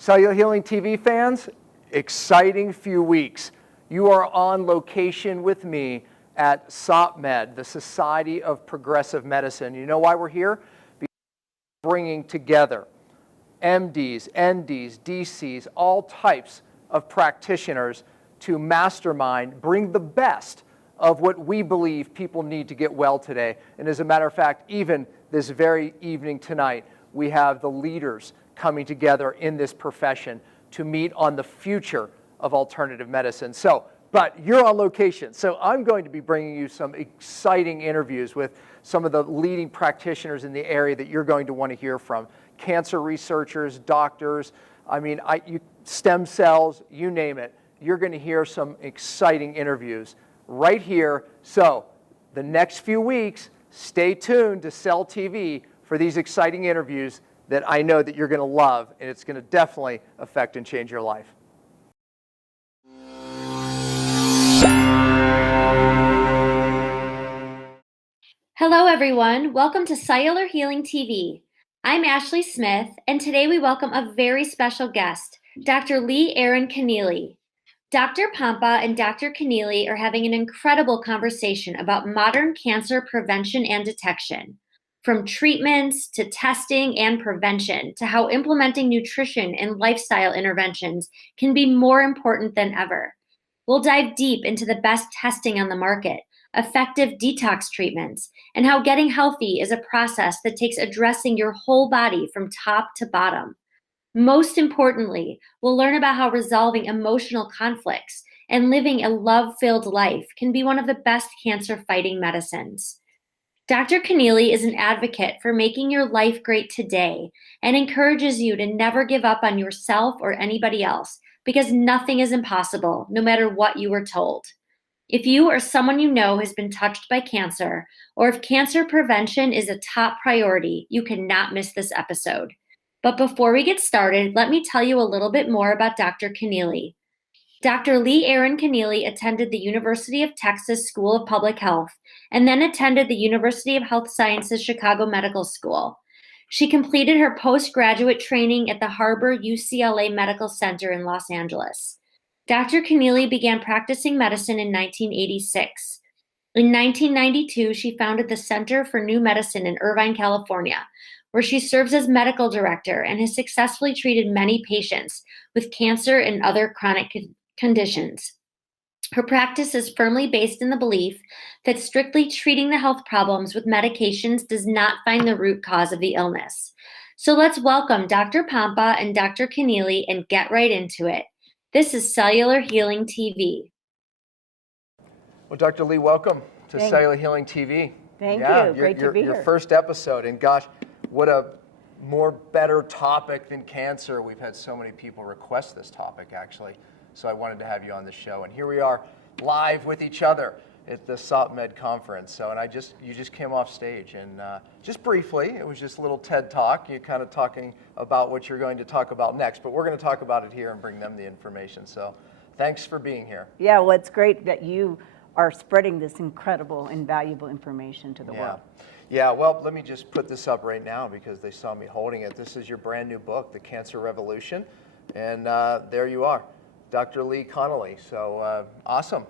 Cellular Healing TV fans, exciting few weeks. You are on location with me at SOPMed, the Society of Progressive Medicine. You know why we're here? Because we're bringing together MDs, NDs, DCs, all types of practitioners to mastermind, bring the best of what we believe people need to get well today. And as a matter of fact, even this very evening tonight, we have the leaders coming together in this profession to meet on the future of alternative medicine. But you're on location, so I'm going to be bringing you some exciting interviews with some of the leading practitioners in the area that you're going to want to hear from. Cancer researchers, doctors, stem cells, you name it. You're going to hear some exciting interviews right here. So the next few weeks, stay tuned to Cell TV for these exciting interviews that I know that you're going to love, and it's going to definitely affect and change your life. Hello, everyone. Welcome to Cellular Healing TV. I'm Ashley Smith, and today we welcome a very special guest, Dr. Leigh Erin Connealy. Dr. Pompa and Dr. Connealy are having an incredible conversation about modern cancer prevention and detection. From treatments to testing and prevention to how implementing nutrition and lifestyle interventions can be more important than ever. We'll dive deep into the best testing on the market, effective detox treatments, and how getting healthy is a process that takes addressing your whole body from top to bottom. Most importantly, we'll learn about how resolving emotional conflicts and living a love-filled life can be one of the best cancer-fighting medicines. Dr. Connealy is an advocate for making your life great today and encourages you to never give up on yourself or anybody else because nothing is impossible, no matter what you were told. If you or someone you know has been touched by cancer, or if cancer prevention is a top priority, you cannot miss this episode. But before we get started, let me tell you a little bit more about Dr. Connealy. Dr. Leigh Erin Connealy attended the University of Texas School of Public Health and then attended the University of Health Sciences Chicago Medical School. She completed her postgraduate training at the Harbor UCLA Medical Center in Los Angeles. Dr. Connealy began practicing medicine in 1986. In 1992, she founded the Center for New Medicine in Irvine, California, where she serves as medical director and has successfully treated many patients with cancer and other chronic conditions. Her practice is firmly based in the belief that strictly treating the health problems with medications does not find the root cause of the illness. So let's welcome Dr. Pompa and Dr. Connealy and get right into it. This is Cellular Healing TV. Well, Dr. Leigh, welcome to Cellular Healing TV. Thank you. Great to be here. Your first episode, and gosh, what a better topic than cancer. We've had so many people request this topic, actually. So I wanted to have you on the show, and here we are, live with each other at the SOPMed conference. So, and you just came off stage, and just briefly, it was just a little TED talk. You're kind of talking about what you're going to talk about next, but we're going to talk about it here and bring them the information. So, thanks for being here. Yeah, well, it's great that you are spreading this incredible and valuable information to the world. Yeah, well, let me just put this up right now because they saw me holding it. This is your brand new book, The Cancer Revolution, and there you are. Dr. Leigh Connealy, so awesome.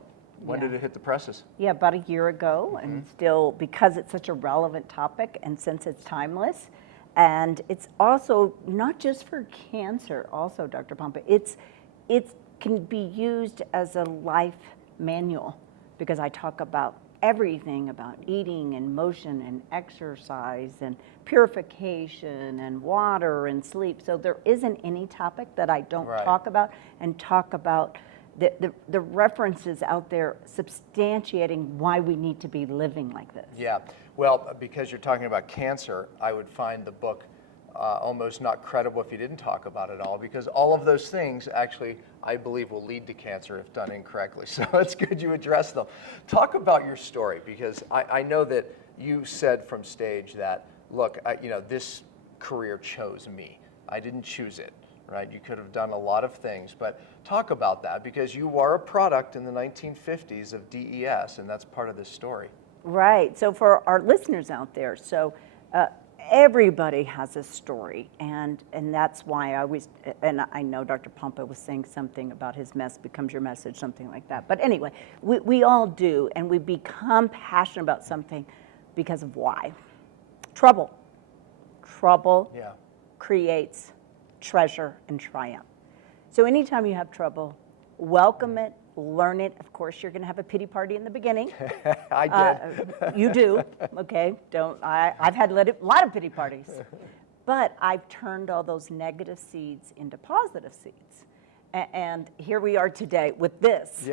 When did it hit the presses? Yeah, about a year ago, and still, because it's such a relevant topic and since it's timeless, and it's also not just for cancer, also, Dr. Pompa, it can be used as a life manual because I talk about everything about eating and motion and exercise and purification and water and sleep. So there isn't any topic that I don't talk about, and talk about the references out there substantiating why we need to be living like this. Yeah, well, because you're talking about cancer, I would find the book almost not credible if you didn't talk about it all, because all of those things actually, I believe, will lead to cancer if done incorrectly. So it's good you address them. Talk about your story, because I know that you said from stage that, look, this career chose me. I didn't choose it, right? You could have done a lot of things, but talk about that, because you were a product in the 1950s of DES, and that's part of this story. Right. So for our listeners out there, everybody has a story, and that's why I always, and I know Dr. Pompa was saying something about his mess becomes your message, something like that. But anyway, we all do, and we become passionate about something because of why. Trouble. Trouble creates treasure and triumph. So anytime you have trouble, welcome it, learn it. Of course, you're going to have a pity party in the beginning. I did. You do, okay? I've had a lot of pity parties. But I've turned all those negative seeds into positive seeds. And here we are today with this,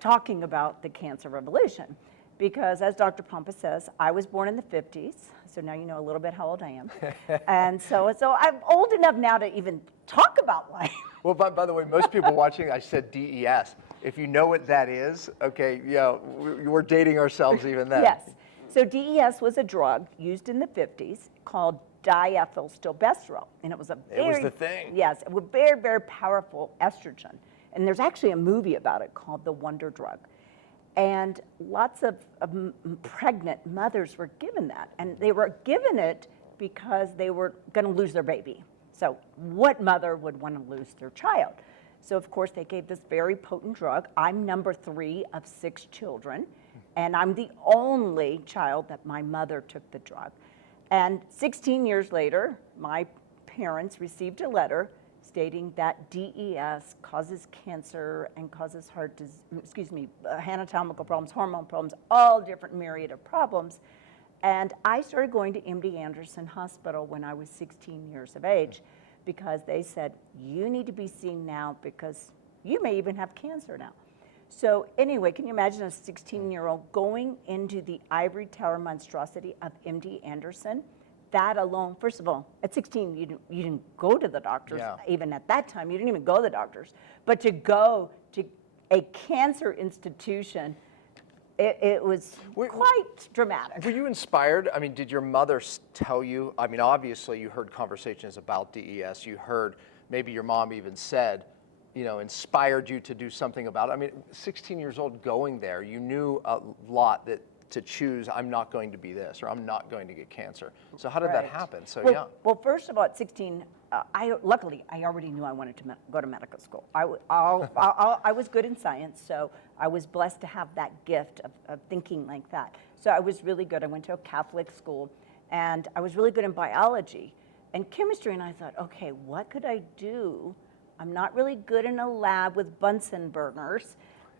talking about the cancer revolution. Because as Dr. Pompa says, I was born in the 50s, so now you know a little bit how old I am. And so I'm old enough now to even talk about life. Well, by the way, most people watching, I said DES. If you know what that is, okay, we're dating ourselves even then. Yes. So DES was a drug used in the 50s called diethylstilbestrol, and it was a very, it was the thing. Yes, a very, very powerful estrogen. And there's actually a movie about it called The Wonder Drug. And lots of pregnant mothers were given that, and they were given it because they were going to lose their baby. So what mother would want to lose their child? So of course they gave this very potent drug. I'm number 3 of 6 children, and I'm the only child that my mother took the drug. And 16 years later, my parents received a letter stating that DES causes cancer and causes anatomical problems, hormone problems, all different myriad of problems. And I started going to MD Anderson Hospital when I was 16 years of age because they said, you need to be seen now because you may even have cancer now. So anyway, can you imagine a 16-year-old going into the ivory tower monstrosity of MD Anderson? That alone, first of all, at 16, you didn't go to the doctors. Even at that time, you didn't even go to the doctors. But to go to a cancer institution, it was quite dramatic. Were you inspired? I mean, did your mother tell you? I mean, obviously, you heard conversations about DES. You heard maybe your mom even said, inspired you to do something about it. I mean, 16 years old going there, you knew a lot that to choose, I'm not going to be this, or I'm not going to get cancer. So how did that happen? So Well, first of all, at 16, luckily, I already knew I wanted to go to medical school. I was good in science, so I was blessed to have that gift of thinking like that. So I was really good. I went to a Catholic school, and I was really good in biology and chemistry, and I thought, okay, what could I do? I'm not really good in a lab with Bunsen burners,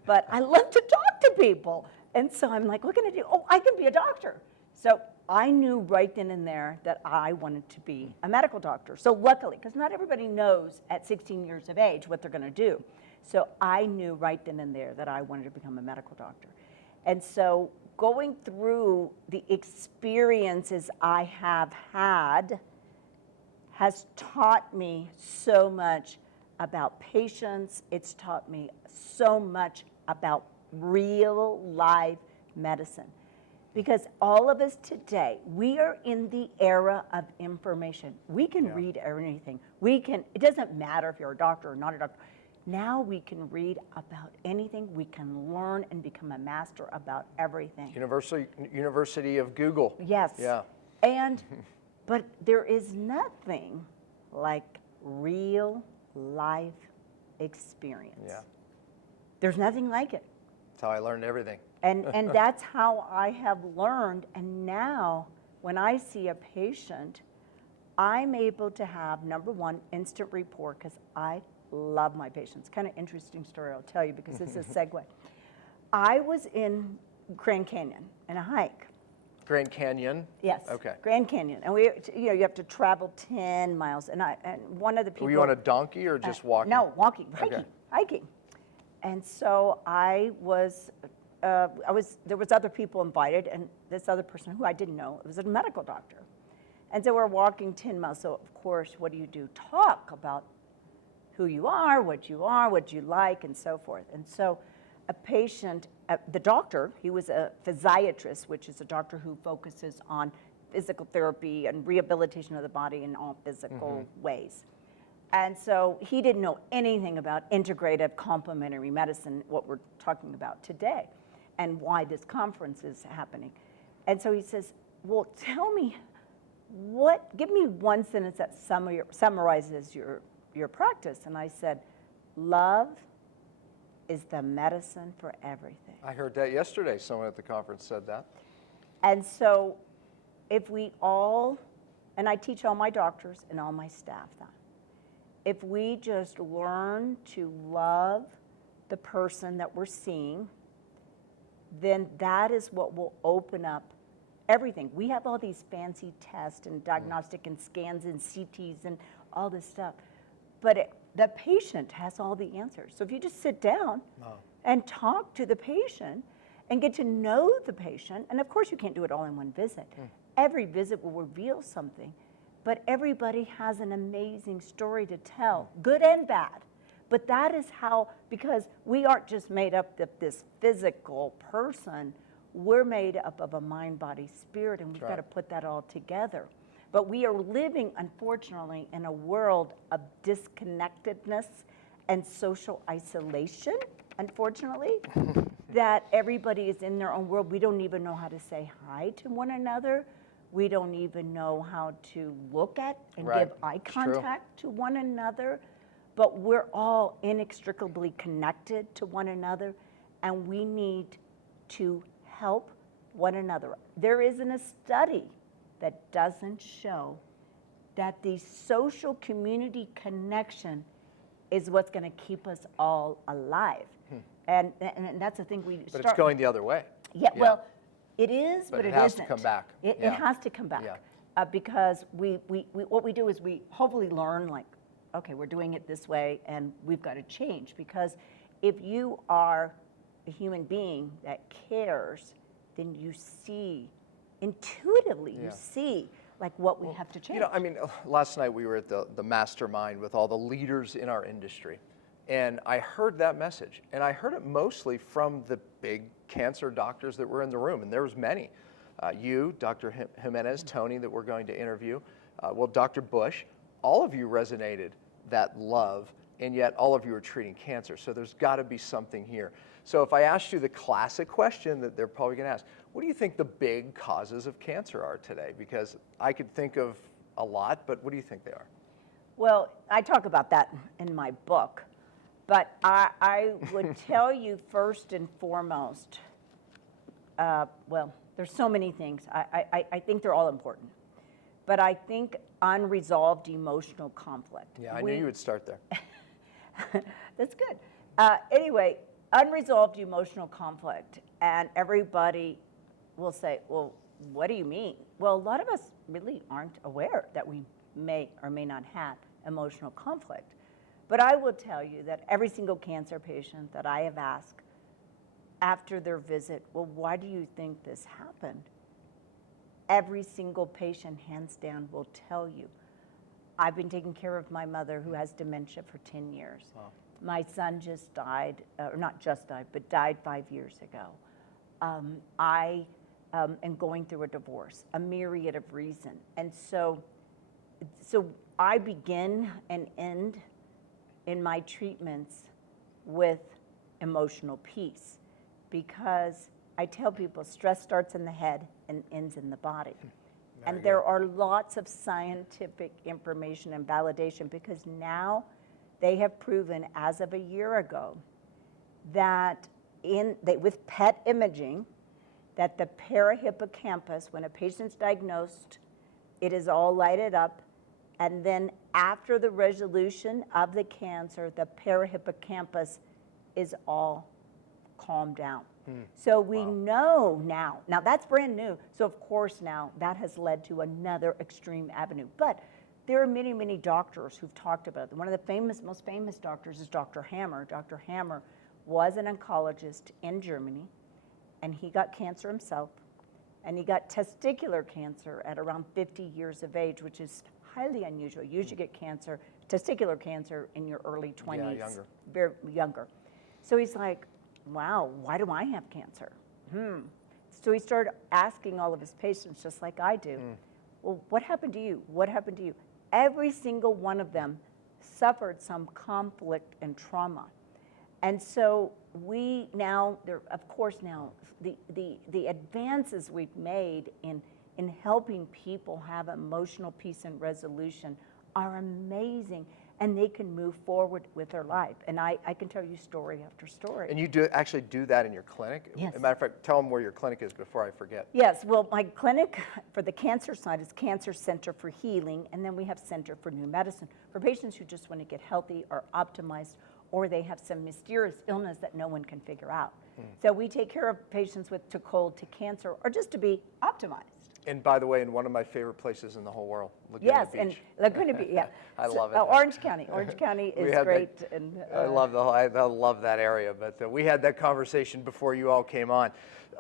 but I love to talk to people. And so I'm like, what can I do? Oh, I can be a doctor. So I knew right then and there that I wanted to be a medical doctor. So luckily, because not everybody knows at 16 years of age what they're going to do. So I knew right then and there that I wanted to become a medical doctor. And so going through the experiences I have had has taught me so much about patience. It's taught me so much about real life medicine. Because all of us today, we are in the era of information. We can read anything. It doesn't matter if you're a doctor or not a doctor. Now we can read about anything. We can learn and become a master about everything. University of Google. Yes. Yeah. But there is nothing like real life experience. Yeah. There's nothing like it. That's how I learned everything. And that's how I have learned. And now when I see a patient, I'm able to have, number one, instant rapport, because I love my patients. Kind of interesting story I'll tell you because this is a segue. I was in Grand Canyon in a hike. Grand Canyon? Yes. Okay. Grand Canyon. And you have to travel 10 miles. And one of the people. Were you on a donkey or just walking? No, walking, hiking. And so there was other people invited, and this other person who I didn't know, it was a medical doctor. And so we're walking 10 miles. So of course, what do? Talk about who you are, what you like, and so forth. And so a patient, the doctor, he was a physiatrist, which is a doctor who focuses on physical therapy and rehabilitation of the body in all physical ways. And so he didn't know anything about integrative complementary medicine, what we're talking about today, and why this conference is happening. And so he says, well, tell me, give me one sentence that summarizes your practice. And I said, love is the medicine for everything. I heard that yesterday. Someone at the conference said that. And so if we all, and I teach all my doctors and all my staff that, if we just learn to love the person that we're seeing, then that is what will open up everything. We have all these fancy tests and diagnostic and scans and CTs and all this stuff, but the patient has all the answers. So if you just sit down and talk to the patient and get to know the patient, and of course you can't do it all in one visit. Every visit will reveal something, but everybody has an amazing story to tell, good and bad. But that is how, because we aren't just made up of this physical person, we're made up of a mind, body, spirit, and we've got to put that all together. But we are living, unfortunately, in a world of disconnectedness and social isolation, unfortunately, that everybody is in their own world. We don't even know how to say hi to one another. We don't even know how to look at and give eye contact to one another. But we're all inextricably connected to one another, and we need to help one another. There isn't a study that doesn't show that the social community connection is what's going to keep us all alive. And that's the thing we start. But it's going the other way. Yeah, well, it is, but it has isn't. to come back. It has to come back. Because what we do is we hopefully learn, like, okay, we're doing it this way, and we've got to change. Because if you are a human being that cares, then you see, intuitively, you see, like, what we have to change. You know, I mean, last night we were at the mastermind with all the leaders in our industry, and I heard that message, and I heard it mostly from the big cancer doctors that were in the room, and there was many. You, Dr. Jimenez, Tony, that we're going to interview, well, Dr. Bush, all of you resonated that love, and yet all of you are treating cancer, so there's got to be something here. So if I asked you the classic question that they're probably going to ask, what do you think the big causes of cancer are today? Because I could think of a lot, but what do you think they are? Well, I talk about that in my book, but I would tell you first and foremost, well, there's so many things. I think they're all important. But I think unresolved emotional conflict. Yeah, I knew you would start there. That's good. Anyway, unresolved emotional conflict. And everybody will say, well, what do you mean? Well, a lot of us really aren't aware that we may or may not have emotional conflict. But I will tell you that every single cancer patient that I have asked after their visit, well, why do you think this happened? Every single patient, hands down, will tell you, I've been taking care of my mother who has dementia for 10 years. Wow. My son just died, or not just died, but died 5 years ago. I am going through a divorce, a myriad of reasons. And so I begin and end in my treatments with emotional peace, because I tell people stress starts in the head and ends in the body. And there are lots of scientific information and validation, because now they have proven, as of a year ago, that with PET imaging, that the parahippocampus, when a patient's diagnosed, it is all lighted up, and then after the resolution of the cancer, the parahippocampus is all calmed down. So we know now that's brand new, so of course now that has led to another extreme avenue. But there are many, many doctors who've talked about it. One of the most famous doctors is Dr. Hammer. Dr. Hammer was an oncologist in Germany, and he got cancer himself, and he got testicular cancer at around 50 years of age, which is highly unusual. You usually get cancer, testicular cancer, in your early 20s. Yeah, younger. Very younger. So he's like, wow, why do I have cancer? So he started asking all of his patients, just like I do, well, what happened to you? What happened to you? Every single one of them suffered some conflict and trauma. And so we now, of course now, the advances we've made in in helping people have emotional peace and resolution are amazing, and they can move forward with their life. And I can tell you story after story. And you actually do that in your clinic? Yes. As a matter of fact, tell them where your clinic is before I forget. Yes, well, my clinic for the cancer side is Cancer Center for Healing, and then we have Center for New Medicine for patients who just want to get healthy or optimized, or they have some mysterious illness that no one can figure out. So we take care of patients with to cold to cancer, or just to be optimized. And by the way, in one of my favorite places in the whole world, Laguna Yes, Beach. and Laguna Beach, yeah. I love it. Orange County. Orange County We is had great. I love that area, but we had that conversation before you all came on.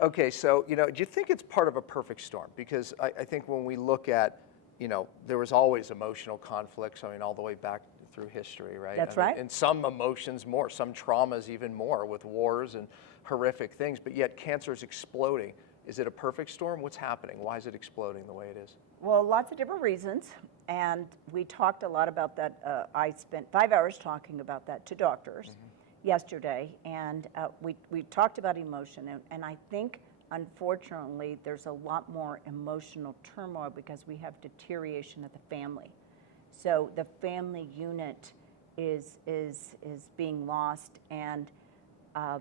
Okay, so, do you think it's part of a perfect storm? Because I think when we look at, there was always emotional conflicts, all the way back through history, right? That's right. And some emotions more, some traumas even more, with wars and horrific things, but yet cancer is exploding. Is it a perfect storm? What's happening? Why is it exploding the way it is? Well, lots of different reasons, and we talked a lot about that. I spent 5 hours talking about that to doctors yesterday, and we talked about emotion, and I think, unfortunately, there's a lot more emotional turmoil because we have deterioration of the family. So the family unit is being lost, and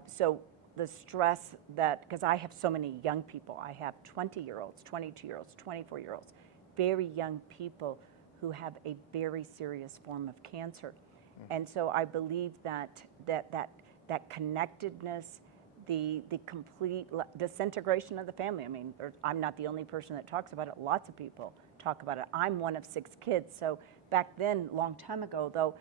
so the stress that, because I have so many young people, I have 20-year-olds, 22-year-olds, 24-year-olds, very young people who have a very serious form of cancer. And so I believe that connectedness, the complete disintegration of the family. I'm not the only person that talks about it. Lots of people talk about it. I'm one of 6 kids. So back then, long time ago, though,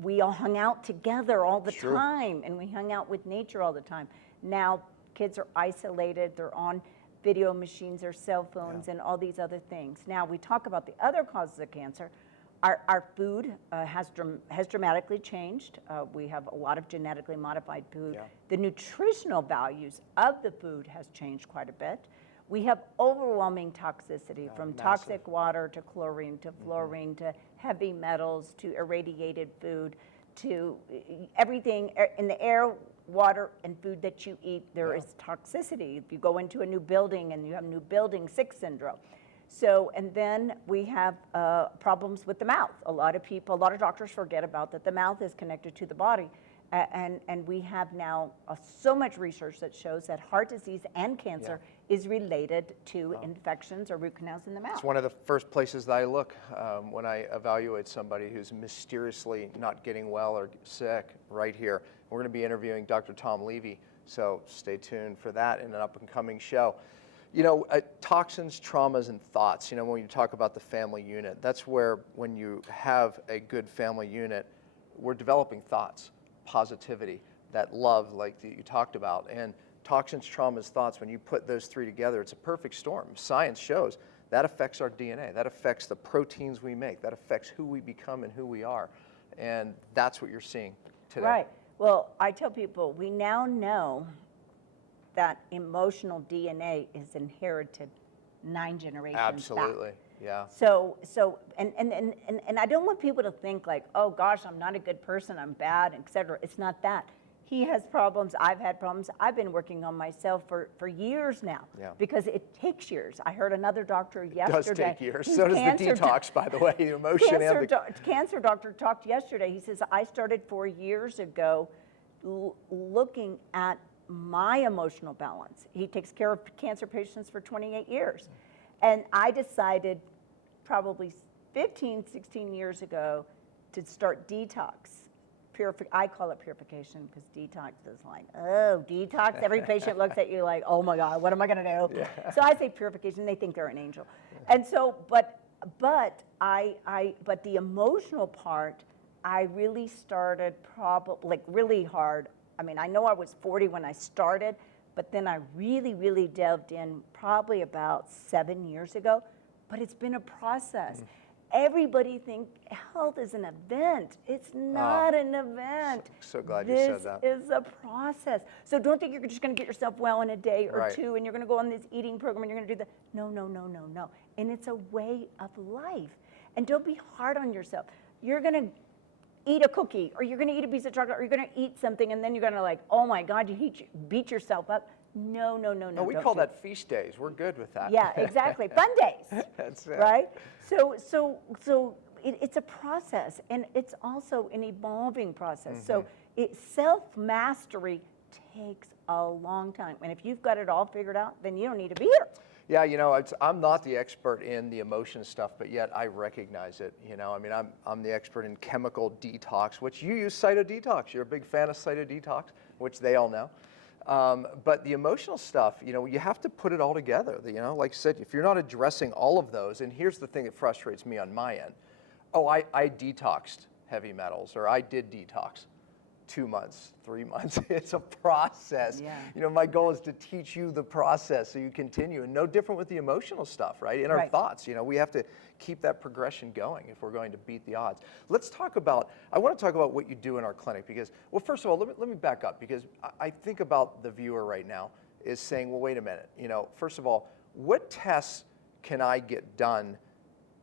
we all hung out together all the time, and we hung out with nature all the time. Now, kids are isolated. They're on video machines or cell phones and all these other things. Now, we talk about the other causes of cancer. Our food has dramatically changed. We have a lot of genetically modified food. Yeah. The nutritional values of the food has changed quite a bit. We have overwhelming toxicity, from toxic water to chlorine to fluorine to heavy metals to irradiated food to everything in the air, water, and food that you eat. There is toxicity. If you go into a new building and you have new building 6 syndrome. So, and then we have problems with the mouth. A lot of doctors forget about that the mouth is connected to the body. And we have now so much research that shows that heart disease and cancer is related to infections or root canals in the mouth. It's one of the first places that I look when I evaluate somebody who's mysteriously not getting well or sick, right here. We're going to be interviewing Dr. Tom Levy, so stay tuned for that in an up-and-coming show. Toxins, traumas, and thoughts, when you talk about the family unit, that's where, when you have a good family unit, we're developing thoughts, positivity, that love like that you talked about. And toxins, traumas, thoughts, when you put those 3 together, it's a perfect storm. Science shows that affects our DNA, that affects the proteins we make, that affects who we become and who we are. And that's what you're seeing today. Right. Well, I tell people, we now know that emotional DNA is inherited 9 generations back. Absolutely. Yeah. So and I don't want people to think like, oh gosh, I'm not a good person, I'm bad, etc. It's not that. He has problems, I've had problems. I've been working on myself for years now, because it takes years. I heard another doctor yesterday. It does take years. So does the detox, by the way, the emotion and the... Cancer doctor talked yesterday. He says, I started 4 years ago looking at my emotional balance. He takes care of cancer patients for 28 years. And I decided probably 15, 16 years ago to start detox. I call it purification, because detox is like, oh, detox. Every patient looks at you like, oh my God, what am I gonna do? Yeah. So I say purification, they think they're an angel. And so, but the emotional part, I really started really hard. I know I was 40 when I started, but then I really, really delved in probably about 7 years ago. But it's been a process. Everybody thinks health is an event. It's not an event. So glad you said that. This is a process. So don't think you're just going to get yourself well in a day or Right. 2, and you're going to go on this eating program and you're going to do that. No. And it's a way of life. And don't be hard on yourself. You're going to eat a cookie, or you're going to eat a piece of chocolate, or you're going to eat something, and then you're going to like, oh my God, you beat yourself up. No, no, no, no. No, we don't call do that feast days. We're good with that. Yeah, exactly. Fun days. That's it. Right? So it's a process, and it's also an evolving process. So self-mastery takes a long time. And if you've got it all figured out, then you don't need to be here. Yeah, I'm not the expert in the emotion stuff, but yet I recognize it. I mean, I'm the expert in chemical detox, which you use cytodetox. You're a big fan of cytodetox, which they all know. But the emotional stuff, you have to put it all together. Like I said, if you're not addressing all of those, and here's the thing that frustrates me on my end. Oh, I detoxed heavy metals, or I did detox. 2 months, 3 months. It's a process. Yeah. My goal is to teach you the process so you continue. And no different with the emotional stuff, right? In our thoughts, we have to keep that progression going if we're going to beat the odds. I want to talk about what you do in our clinic because, well, first of all, let me back up because I think about the viewer right now is saying, well, wait a minute. First of all, what tests can I get done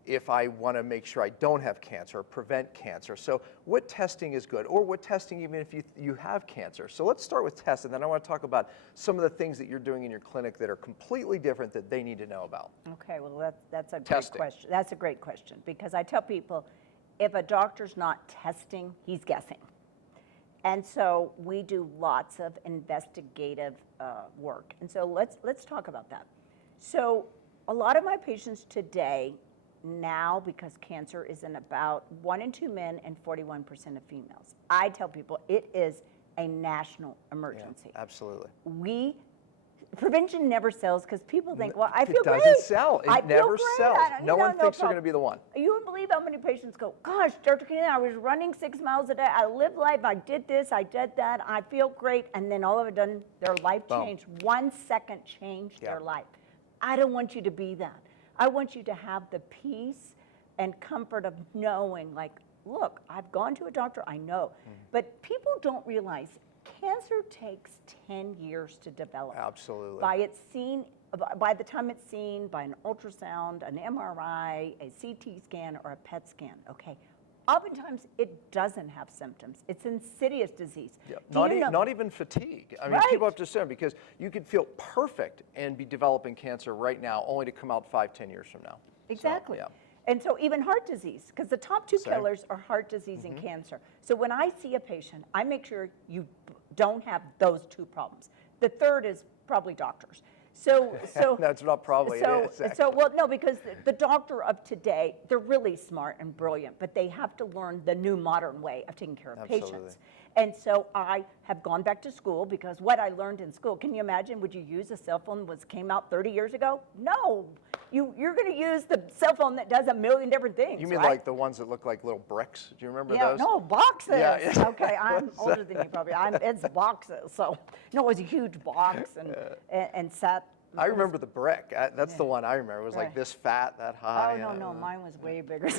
if I want to make sure I don't have cancer or prevent cancer? So what testing is good, or what testing even if you have cancer? So let's start with tests, and then I want to talk about some of the things that you're doing in your clinic that are completely different that they need to know about. Okay, well, that's a great question. That's a great question because I tell people if a doctor's not testing, he's guessing. And so we do lots of investigative work. And so let's talk about that. So a lot of my patients today now, because cancer is in about 1 in 2 men and 41% of females, I tell people it is a national emergency. Yeah, absolutely. Prevention never sells because people think, well, I feel great. It doesn't sell. It never sells. No one thinks they're going to be the one. You wouldn't believe how many patients go, gosh, Dr. Connealy, I was running 6 miles a day. I lived life. I did this. I did that. I feel great. And then all of a sudden, their life changed. 1 second changed their life. I don't want you to be that. I want you to have the peace and comfort of knowing, like, look, I've gone to a doctor, I know. But people don't realize cancer takes 10 years to develop. Absolutely. By the time it's seen by an ultrasound, an MRI, a CT scan, or a PET scan, okay? Oftentimes, it doesn't have symptoms. It's insidious disease. Yeah. Not even fatigue. I mean, people have to understand because you could feel perfect and be developing cancer right now, only to come out 5-10 years from now. Exactly. So, yeah. And so even heart disease, because the top 2 killers are heart disease and cancer. So when I see a patient, I make sure you don't have those 2 problems. The third is probably doctors. So that's not probably it is. Well, no, because the doctor of today, they're really smart and brilliant, but they have to learn the new modern way of taking care of patients. And so I have gone back to school because what I learned in school, can you imagine, would you use a cell phone that came out 30 years ago? No. You're going to use the cell phone that does a million different things. You mean like the ones that look like little bricks? Do you remember those? No, boxes. Yeah. Okay, I'm older than you probably. It's boxes. So, no, it was a huge box and sat. I remember the brick. That's the one I remember. It was like this fat, that high. Oh, no, mine was way bigger.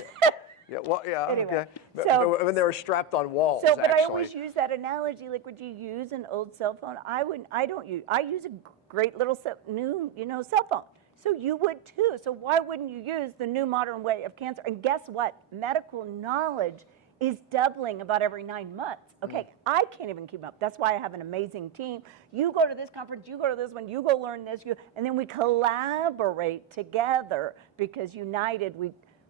Anyway, okay. So, when they were strapped on walls, but I always use that analogy. Like, would you use an old cell phone? I wouldn't. I don't use. I use a great little new, cell phone. So you would too. So why wouldn't you use the new modern way of cancer? And guess what? Medical knowledge is doubling about every 9 months. Okay, I can't even keep up. That's why I have an amazing team. You go to this conference, you go to this one, you go learn this, and then we collaborate together because united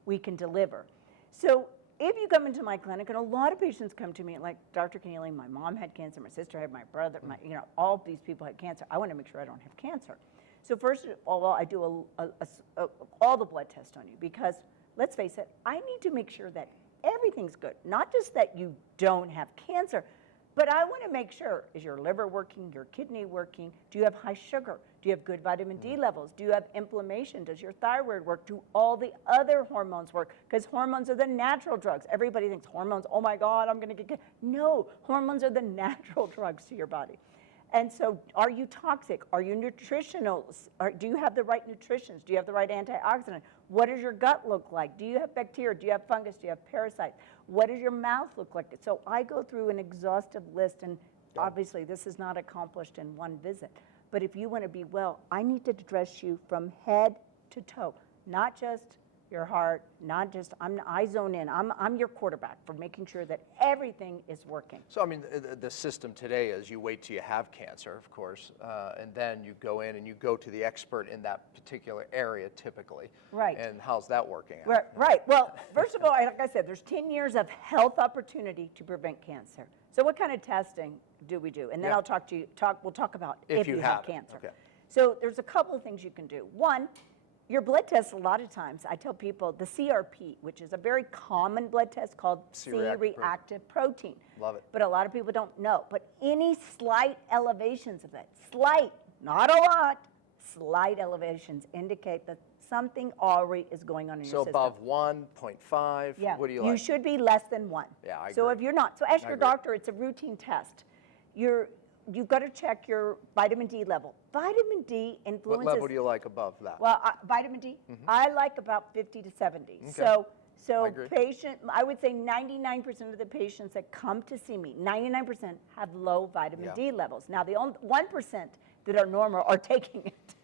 we can deliver. So if you come into my clinic, and a lot of patients come to me like, Dr. Connealy, my mom had cancer, my sister had, my brother, all of these people had cancer. I want to make sure I don't have cancer. So first of all, I do all the blood tests on you because, let's face it, I need to make sure that everything's good. Not just that you don't have cancer, but I want to make sure, is your liver working, your kidney working? Do you have high sugar? Do you have good vitamin D levels? Do you have inflammation? Does your thyroid work? Do all the other hormones work? Because hormones are the natural drugs. Everybody thinks hormones, oh my God, I'm going to get cancer. No, hormones are the natural drugs to your body. And so are you toxic? Are you nutritional? Do you have the right nutritions? Do you have the right antioxidant? What does your gut look like? Do you have bacteria? Do you have fungus? Do you have parasites? What does your mouth look like? So I go through an exhaustive list, and obviously this is not accomplished in one visit. But if you want to be well, I need to address you from head to toe, not just your heart, not just, I zone in. I'm your quarterback for making sure that everything is working. So, I mean, the system today is you wait till you have cancer, of course, and then you go in and you go to the expert in that particular area typically. Right. And how's that working out? Right. Well, first of all, like I said, there's 10 years of health opportunity to prevent cancer. So what kind of testing do we do? And then I'll talk to you, we'll talk about if you have cancer. Okay. So there's a couple of things you can do. One, your blood test, a lot of times, I tell people the CRP, which is a very common blood test called C-reactive protein. Love it. But a lot of people don't know. But any slight elevations of that, slight, not a lot, slight elevations indicate that something already is going on in your system. So above 1.5, Yeah. what do you like? You should be less than 1. Yeah, I So agree. if you're not, so ask your agree. doctor, it's a routine test. You've got to check your vitamin D level. Vitamin D What influences. level do you like above that? Well, vitamin D, I like about 50 to 70. I So agree. I would say 99% of the patients that come to see me, 99% have low vitamin D levels. Now, the only 1% that are normal are taking it.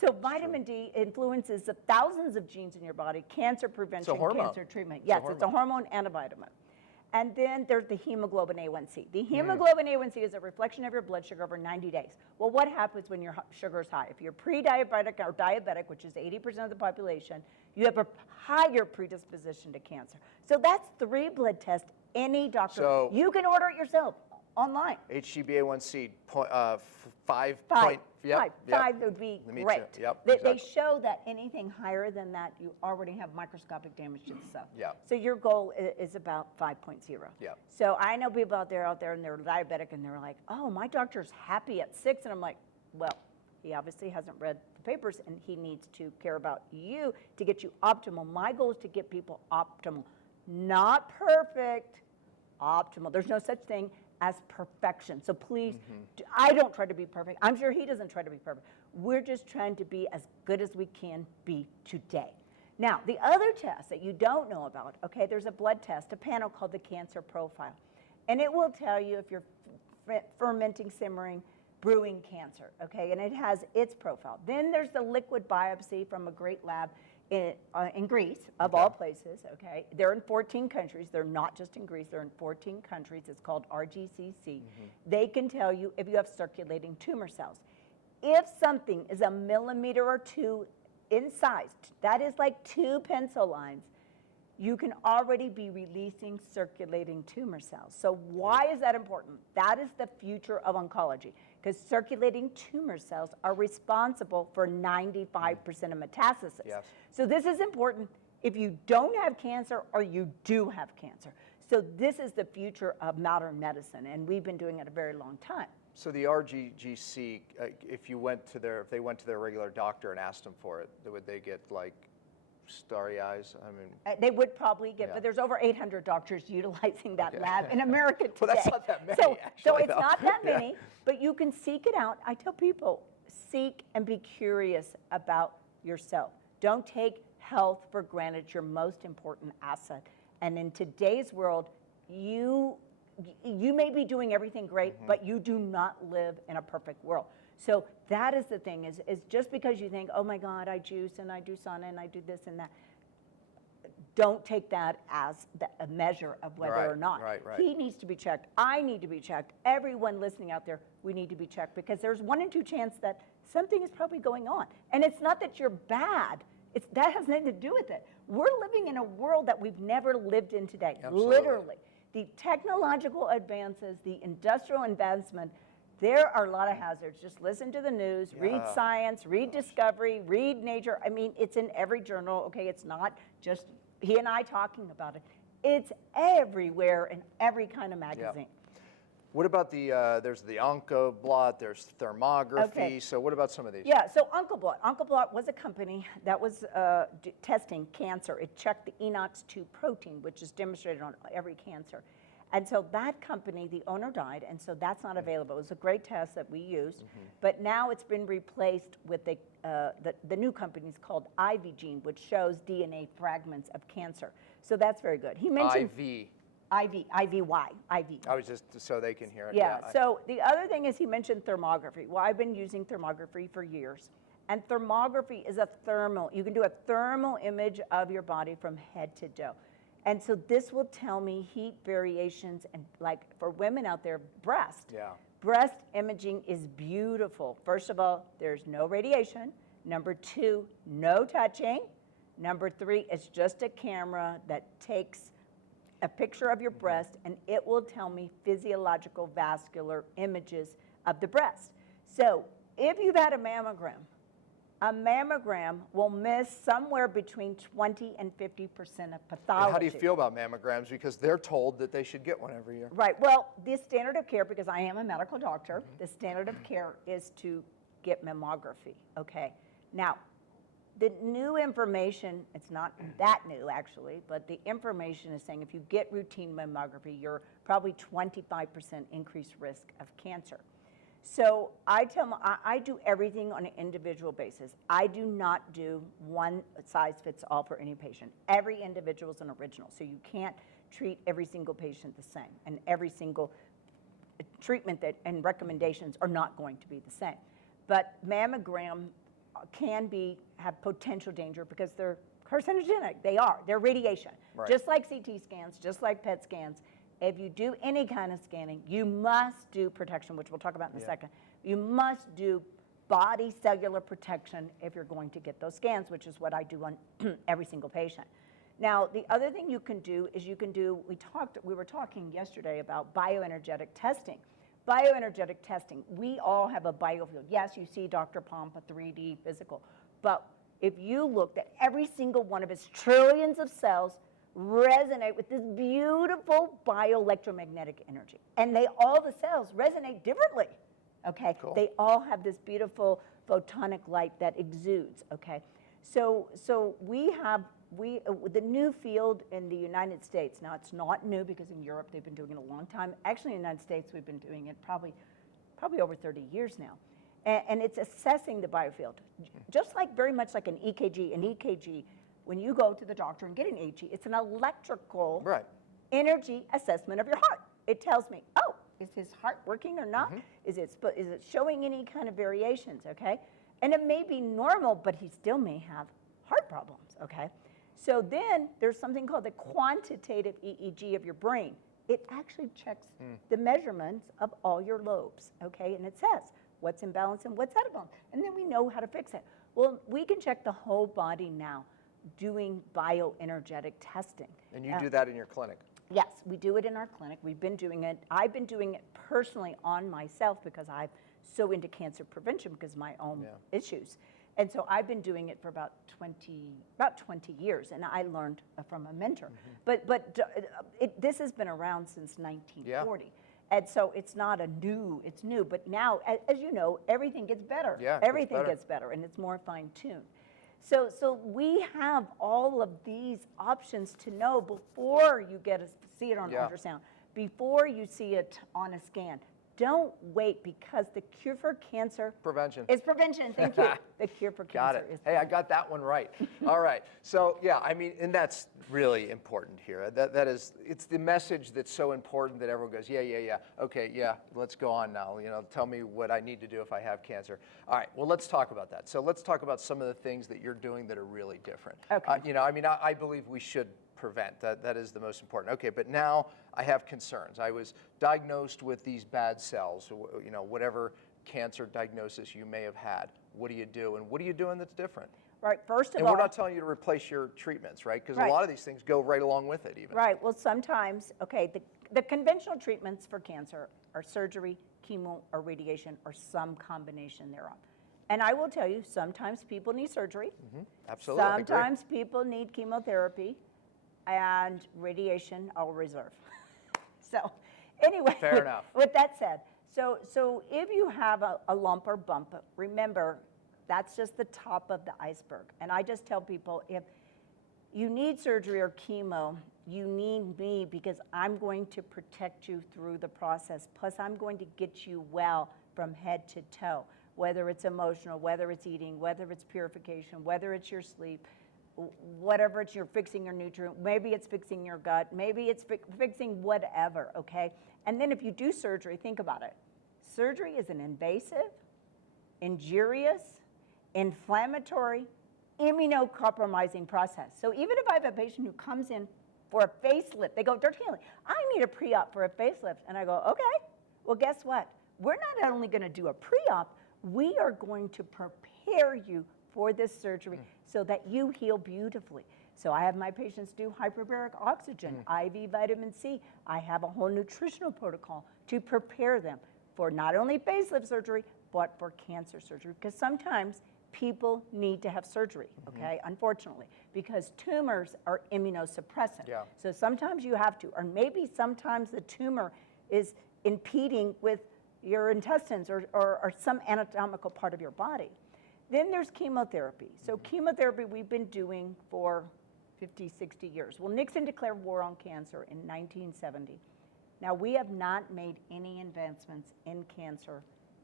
So vitamin D influences the thousands of genes in your body, cancer prevention, hormone. cancer treatment. It's a Yes, it's a hormone and a vitamin. And then there's the hemoglobin A1C. The hemoglobin A1C is a reflection of your blood sugar over 90 days. Well, what happens when your sugar is high? If you're pre-diabetic or diabetic, which is 80% of the population, you have a higher predisposition to cancer. So that's 3 blood tests any doctor. So- you can order it yourself online. HbA1c, 5 Five. point, yep, yep. 5 would be Me too. great. Yep, They exactly. show that anything higher than that, you already have microscopic damage to the cell. Yep. So your goal is about 5.0. Yep. So I know people out there and they're diabetic and they're like, oh, my doctor's happy at 6. And I'm like, well, he obviously hasn't read the papers and he needs to care about you to get you optimal. My goal is to get people optimal, not perfect, optimal. There's no such thing as perfection. So please, I don't try to be perfect. I'm sure he doesn't try to be perfect. We're just trying to be as good as we can be today. Now, the other test that you don't know about, okay, there's a blood test, a panel called the Cancer Profile. And it will tell you if you're fermenting, simmering, brewing cancer, okay, and it has its profile. Then there's the liquid biopsy from a great lab in Greece, of all places, okay? They're in 14 countries. They're not just in Greece. They're in 14 countries. It's called RGCC. They can tell you if you have circulating tumor cells. If something is a millimeter or 2 in size, that is like 2 pencil lines, you can already be releasing circulating tumor cells. So why is that important? That is the future of oncology, because circulating tumor cells are responsible for 95% of metastasis. Yes. So this is important if you don't have cancer or you do have cancer. So this is the future of modern medicine, and we've been doing it a very long time. So the RGGC, if they went to their regular doctor and asked them for it, would they get like starry eyes? I mean, They would probably get, Yeah. but there's over 800 doctors utilizing that lab in America today. Well, that's not that many, So actually, it's though. not that Yeah. many, but you can seek it out. I tell people, seek and be curious about yourself. Don't take health for granted. It's your most important asset. And in today's world, you may be doing everything great, but you do not live in a perfect world. So that is the thing, is just because you think, oh my God, I juice and I do sauna and I do this and that, don't take that as a measure of whether or not. Right. He needs to be checked. I need to be checked. Everyone listening out there, we need to be checked, because there's 1 in 2 chance that something is probably going on. And it's not that you're bad. That has nothing to do with it. We're living in a world that we've never lived in today. Absolutely. Literally. The technological advances, the industrial advancement, there are a lot of hazards. Just listen to the news, read Science, read Discovery, read Nature. I mean, it's in every journal, okay? It's not just he and I talking about it. It's everywhere in every kind of magazine. what about there's the Oncoblot, there's thermography. Okay. So what about some of these? Yeah, so Oncoblot was a company that was testing cancer. It checked the ENOX2 protein, which is demonstrated on every cancer. And so that company, the owner died, and so that's not available. It was a great test that we used, but now it's been replaced with the new company is called IVGene, which shows DNA fragments of cancer. So that's very good. He mentioned IVY. I was just so they can hear it. Yeah, so the other thing is he mentioned thermography. Well, I've been using thermography for years, And thermography is a thermal. You can do a thermal image of your body from head to toe. And so this will tell me heat variations, and like for women out there, breast. Yeah. Breast imaging is beautiful. First of all, there's no radiation. Number 2, no touching. Number 3, it's just a camera that takes a picture of your breast, and it will tell me physiological vascular images of the breast. So if you've had a mammogram will miss somewhere between 20 and 50% of pathology. And how do you feel about mammograms? Because they're told that they should get one every year. Right. Well, the standard of care, because I am a medical doctor, the standard of care is to get mammography. Okay. Now, the new information, it's not that new actually, but the information is saying if you get routine mammography, you're probably 25% increased risk of cancer. So I tell them, I do everything on an individual basis. I do not do one size fits all for any patient. Every individual is an original, so you can't treat every single patient the same, and every single treatment that and recommendations are not going to be the same. But mammogram can have potential danger because they're carcinogenic. They're radiation. Right. Just like CT scans, just like PET scans. If you do any kind of scanning, you must do protection, which we'll talk about in a second. You must do body cellular protection if you're going to get those scans, which is what I do on every single patient. Now, the other thing you can do is we were talking yesterday about bioenergetic testing. Bioenergetic testing, we all have a biofield. Yes, you see Dr. Pompa 3D physical, but if you looked at every single one of his trillions of cells resonate with this beautiful bioelectromagnetic energy. And all the cells resonate differently, okay? Cool. They all have this beautiful photonic light that exudes, okay? So the new field in the United States, now it's not new because in Europe they've been doing it a long time. Actually, in the United States we've been doing it probably over 30 years now. And it's assessing the biofield, just like very much like an EKG. An EKG, when you go to the doctor and get an EKG, it's an electrical energy assessment of your heart. It tells me, oh, is his heart working or not? Is it showing any kind of variations, okay? And it may be normal, but he still may have heart problems, okay? So then there's something called the quantitative EEG of your brain. It actually checks the measurements of all your lobes, okay? And it says what's in balance and what's out of balance. And then we know how to fix it. Well, we can check the whole body now doing bioenergetic testing. And you do that in your clinic? Yes, we do it in our clinic. We've been doing it. I've been doing it personally on myself because I'm so into cancer prevention because of my own issues. And so I've been doing it for about 20 years, and I learned from a mentor. But this has been around since 1940. And so it's not it's new. But now, as you know, everything gets better. Yeah, everything gets better, and it's more fine-tuned. So we have all of these options to know before you see it on ultrasound, before you see it on a scan. Don't wait, because the cure for cancer is prevention. Thank you. The cure for cancer is prevention. Hey, I got that one right. All right. So yeah, I mean, and that's really important here. That is, it's the message that's so important that everyone goes, yeah. Okay, yeah, let's go on now. You know, tell me what I need to do if I have cancer. All right. Well, let's talk about that. So let's talk about some of the things that you're doing that are really different. Okay. You know, I mean, I believe we should prevent. That is the most important. Okay, but now I have concerns. I was diagnosed with these bad cells, you know, whatever cancer diagnosis you may have had. What do you do? And what are you doing that's different? Right, first of all... And we're not telling you to replace your treatments, right? Because a lot of these things go right along with it even. Right, well, sometimes, okay, the conventional treatments for cancer are surgery, chemo, or radiation, or some combination thereof. And I will tell you, sometimes people need surgery. Absolutely. Sometimes people need chemotherapy. And radiation, I'll reserve. So anyway, Fair enough. With that said, so if you have a lump or bump, remember, that's just the top of the iceberg. And I just tell people, if you need surgery or chemo, you need me, because I'm going to protect you through the process. Plus, I'm going to get you well from head to toe, whether it's emotional, whether it's eating, whether it's purification, whether it's your sleep, whatever it's, you're fixing your nutrient, maybe it's fixing your gut, maybe it's fixing whatever, okay? And then if you do surgery, think about it. Surgery is an invasive, injurious, inflammatory, immunocompromising process. So even if I have a patient who comes in for a facelift, they go, Dr. Connealy, I need a pre-op for a facelift. And I go, okay, well, guess what? We're not only going to do a pre-op, we are going to prepare you for this surgery so that you heal beautifully. So I have my patients do hyperbaric oxygen, IV vitamin C. I have a whole nutritional protocol to prepare them for not only facelift surgery, but for cancer surgery. Because sometimes people need to have surgery, okay, unfortunately, because tumors are immunosuppressant. Yeah. So sometimes you have to, or maybe sometimes the tumor is impeding with your intestines or some anatomical part of your body. Then there's chemotherapy. So chemotherapy we've been doing for 50, 60 years. Well, Nixon declared war on cancer in 1970. Now, we have not made any advancements in cancer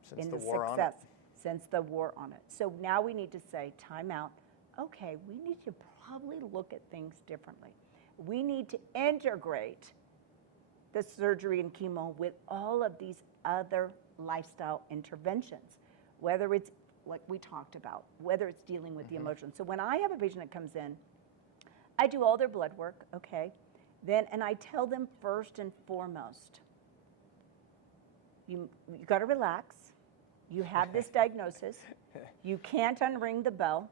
Since in the the war on success since the war on it. So now we need to say, time out. Okay, we need to probably look at things differently. We need to integrate the surgery and chemo with all of these other lifestyle interventions, whether it's like we talked about, whether it's dealing with the emotions. So when I have a patient that comes in, I do all their blood work, okay? And I tell them first and foremost, you got to relax. You have this diagnosis. You can't unring the bell.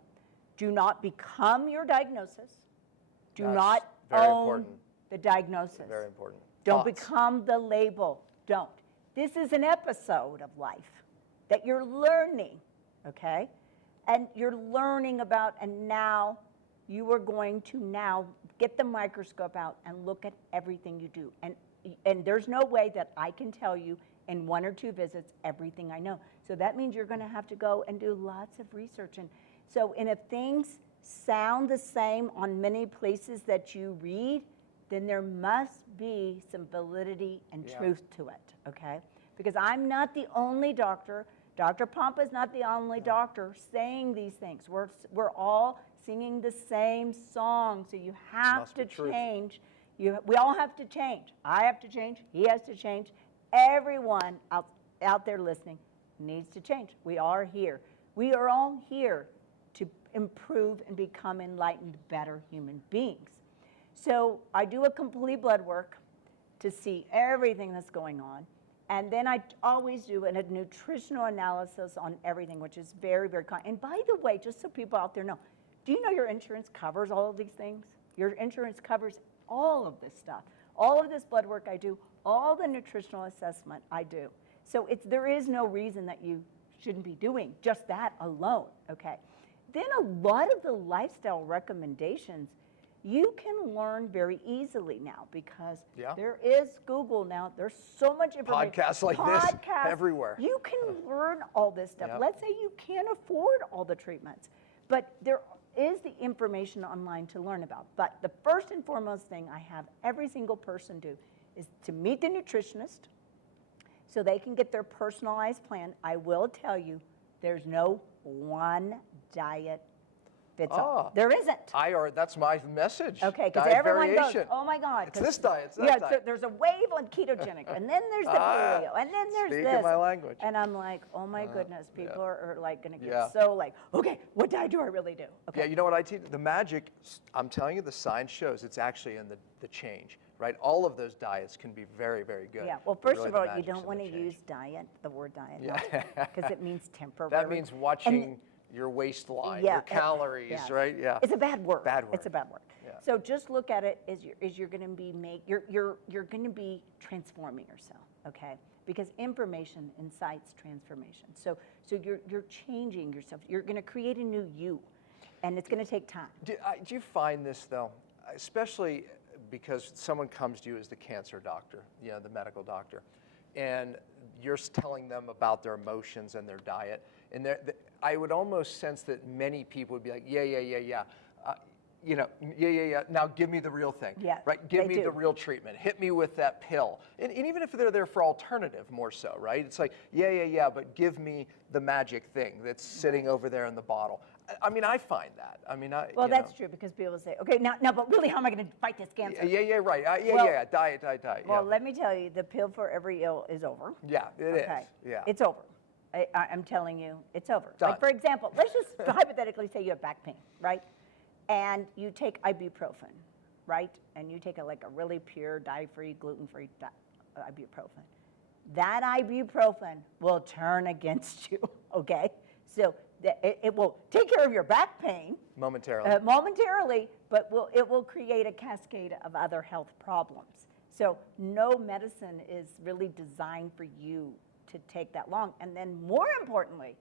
Do not become your diagnosis. Do That's not very own important. the diagnosis. Very important. Don't Thoughts? become the label. Don't. This is an episode of life that you're learning, okay? And you're learning about, and now you are going to now get the microscope out and look at everything you do. And there's no way that I can tell you in 1 or 2 visits everything I know. So that means you're going to have to go and do lots of research. And if things sound the same on many places that you read, then there must be some validity and truth to it, okay? Because I'm not the only doctor. Dr. Pompa is not the only doctor saying these things. We're all singing the same song, so you have Must to be truth. change. We all have to change. I have to change. He has to change. Everyone out there listening needs to change. We are here. We are all here to improve and become enlightened, better human beings. So I do a complete blood work to see everything that's going on. And then I always do a nutritional analysis on everything, which is very, very common. And by the way, just so people out there know, do you know your insurance covers all of these things? Your insurance covers all of this stuff. All of this blood work I do, all the nutritional assessment I do. So there is no reason that you shouldn't be doing just that alone, okay? Then a lot of the lifestyle recommendations you can learn very easily now because there is Google now. There's so much information. Podcasts like this everywhere. You can learn all this stuff. Yep. Let's say you can't afford all the treatments, but there is the information online to learn about. But the first and foremost thing I have every single person do is to meet the nutritionist so they can get their personalized plan. I will tell you, there's no one diet fits all. There isn't. That's my message. Okay, because Diet everyone variation. goes, oh my God. It's this diet, it's that diet. So there's a wave on ketogenic, and then there's the paleo, and then there's Speaking this. my language. And I'm like, oh my goodness, people are like going to get so like, okay, what diet do I really do? Okay. Yeah, you know what I teach? The magic, I'm telling you, the science shows it's actually in the change, right? All of those diets can be very, very good. Yeah, well, But first really of the all, you magic's don't in want to the change. use the word diet, because it means temporary. That means watching your waistline, your calories, right? Yeah. It's a bad word. Bad word. It's a bad word. Yeah. So just look at it as you're going to be you're going to be transforming yourself, okay? Because information incites transformation. So you're changing yourself. You're going to create a new you, and it's going to take time. Do you find this though, especially because someone comes to you as the cancer doctor, the medical doctor, and you're telling them about their emotions and their diet, and I would almost sense that many people would be like, yeah. Now give me the real thing. Yeah, right. Give they me do. the real treatment. Hit me with that pill. And even if they're there for alternative, more so, right? It's like, yeah. But give me the magic thing that's sitting over there in the bottle. I mean, I find that. I mean, That's true because people say, okay, now, but really, how am I going to fight this cancer? Yeah, right. Diet. Well, let me tell you, the pill for every ill is over. Yeah, it is. Yeah. It's over. I'm telling you, it's over. Done. Like, for example, let's just hypothetically say you have back pain, right? And you take ibuprofen, right? And you take a really pure, dye-free, gluten-free ibuprofen. That ibuprofen will turn against you, okay? So it will take care of your back pain. Momentarily. But it will create a cascade of other health problems. So no medicine is really designed for you to take that long. And then more importantly,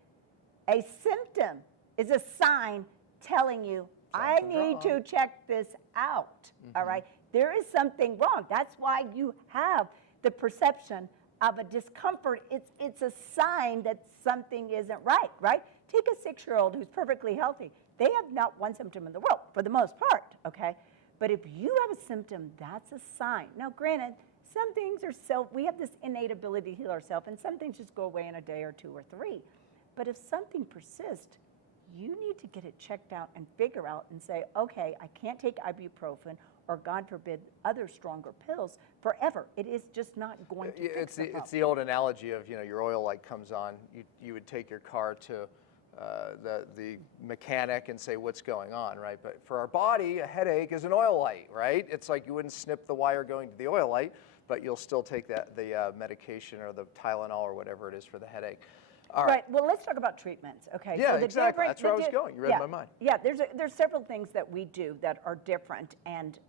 a symptom is a sign telling you, I need to check this out, all right? There is something wrong. That's why you have the perception of a discomfort. It's a sign that something isn't right? Take a 6-year-old who's perfectly healthy. They have not one symptom in the world, for the most part, okay? But if you have a symptom, that's a sign. Now, granted, some things are we have this innate ability to heal ourselves, and some things just go away in a day or 2 or 3. But if something persists, you need to get it checked out and figure out and say, okay, I can't take ibuprofen or, God forbid, other stronger pills forever. It is just not going to fix the problem. It's the old analogy of, your oil light comes on. You would take your car to the mechanic and say, what's going on, right? But for our body, a headache is an oil light, right? It's like you wouldn't snip the wire going to the oil light, but you'll still take the medication or the Tylenol or whatever it is for the headache. All right. Well, let's talk about treatments, okay? Yeah, so exactly. That's where I was going. You read my mind. Yeah, there's several things that we do that are different and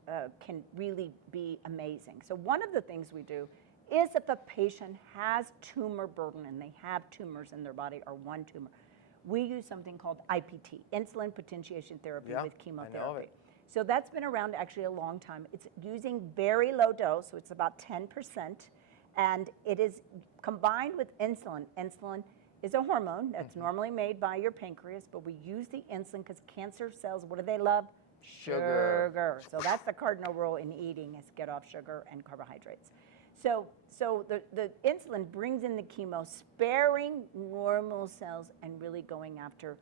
can really be amazing. So one of the things we do is if a patient has tumor burden and they have tumors in their body or one tumor, we use something called IPT, insulin potentiation therapy with chemotherapy. I know of it. So that's been around actually a long time. It's using very low dose, so it's about 10%, and it is combined with insulin. Insulin is a hormone that's normally made by your pancreas, but we use the insulin because cancer cells, what do they love? Sugar. So that's the cardinal rule in eating, is get off sugar and carbohydrates. So the insulin brings in the chemo, sparing normal cells and really going after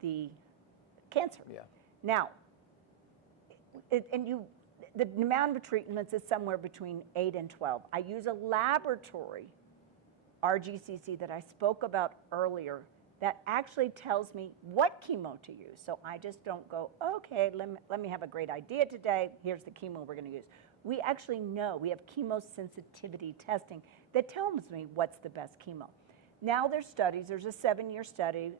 the cancer. Yeah. Now, the amount of treatments is somewhere between 8 and 12. I use a laboratory, RGCC, that I spoke about earlier, that actually tells me what chemo to use. So I just don't go, okay, let me have a great idea today. Here's the chemo we're going to use. We actually know. We have chemosensitivity testing that tells me what's the best chemo. Now there's studies. There's a 7-year study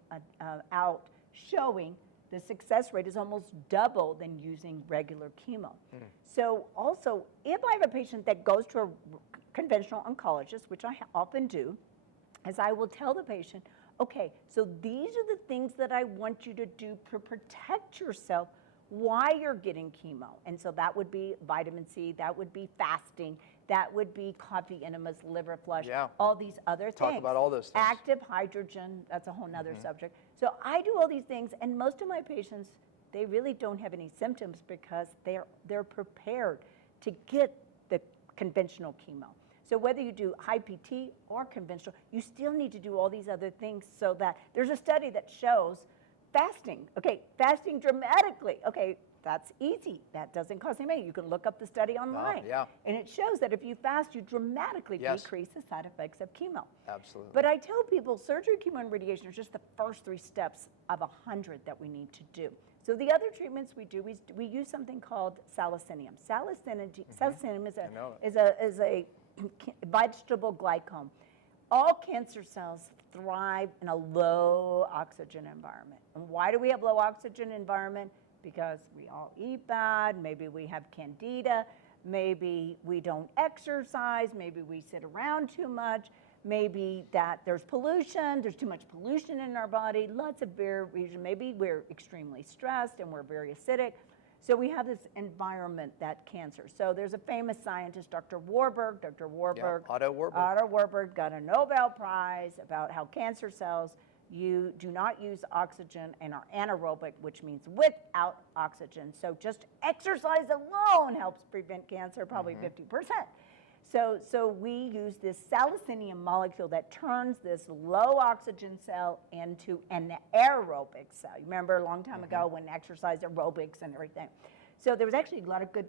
out showing the success rate is almost double than using regular chemo. So also, if I have a patient that goes to a conventional oncologist, which I often do, is I will tell the patient, okay, so these are the things that I want you to do to protect yourself while you're getting chemo. And so that would be vitamin C, that would be fasting, that would be coffee enemas, liver flush, all these other things. Talk about all those things. Active hydrogen, that's a whole nother subject. So I do all these things, and most of my patients, they really don't have any symptoms because they're prepared to get the conventional chemo. So whether you do high PT or conventional, you still need to do all these other things so that there's a study that shows fasting. Okay, fasting dramatically. Okay, that's easy. That doesn't cost any money. You can look up the study online. And it shows that if you fast, you dramatically decrease the side effects of chemo. Absolutely. But I tell people surgery, chemo, and radiation are just the first 3 steps of 100 that we need to do. So the other treatments we do, we use something called salicinium. Salicinium is a vegetable glycome. All cancer cells thrive in a low oxygen environment. And why do we have low oxygen environment? Because we all eat bad, maybe we have candida, maybe we don't exercise, maybe we sit around too much, maybe that there's pollution, there's too much pollution in our body, lots of variation, maybe we're extremely stressed and we're very acidic. So we have this environment that cancer. So there's a famous scientist, Dr. Warburg. Otto Warburg got a Nobel Prize about how cancer cells do not use oxygen and are anaerobic, which means without oxygen. So just exercise alone helps prevent cancer, probably 50%. So we use this salicinium molecule that turns this low oxygen cell into an aerobic cell. You remember a long time ago when exercise aerobics and everything. So there was actually a lot of good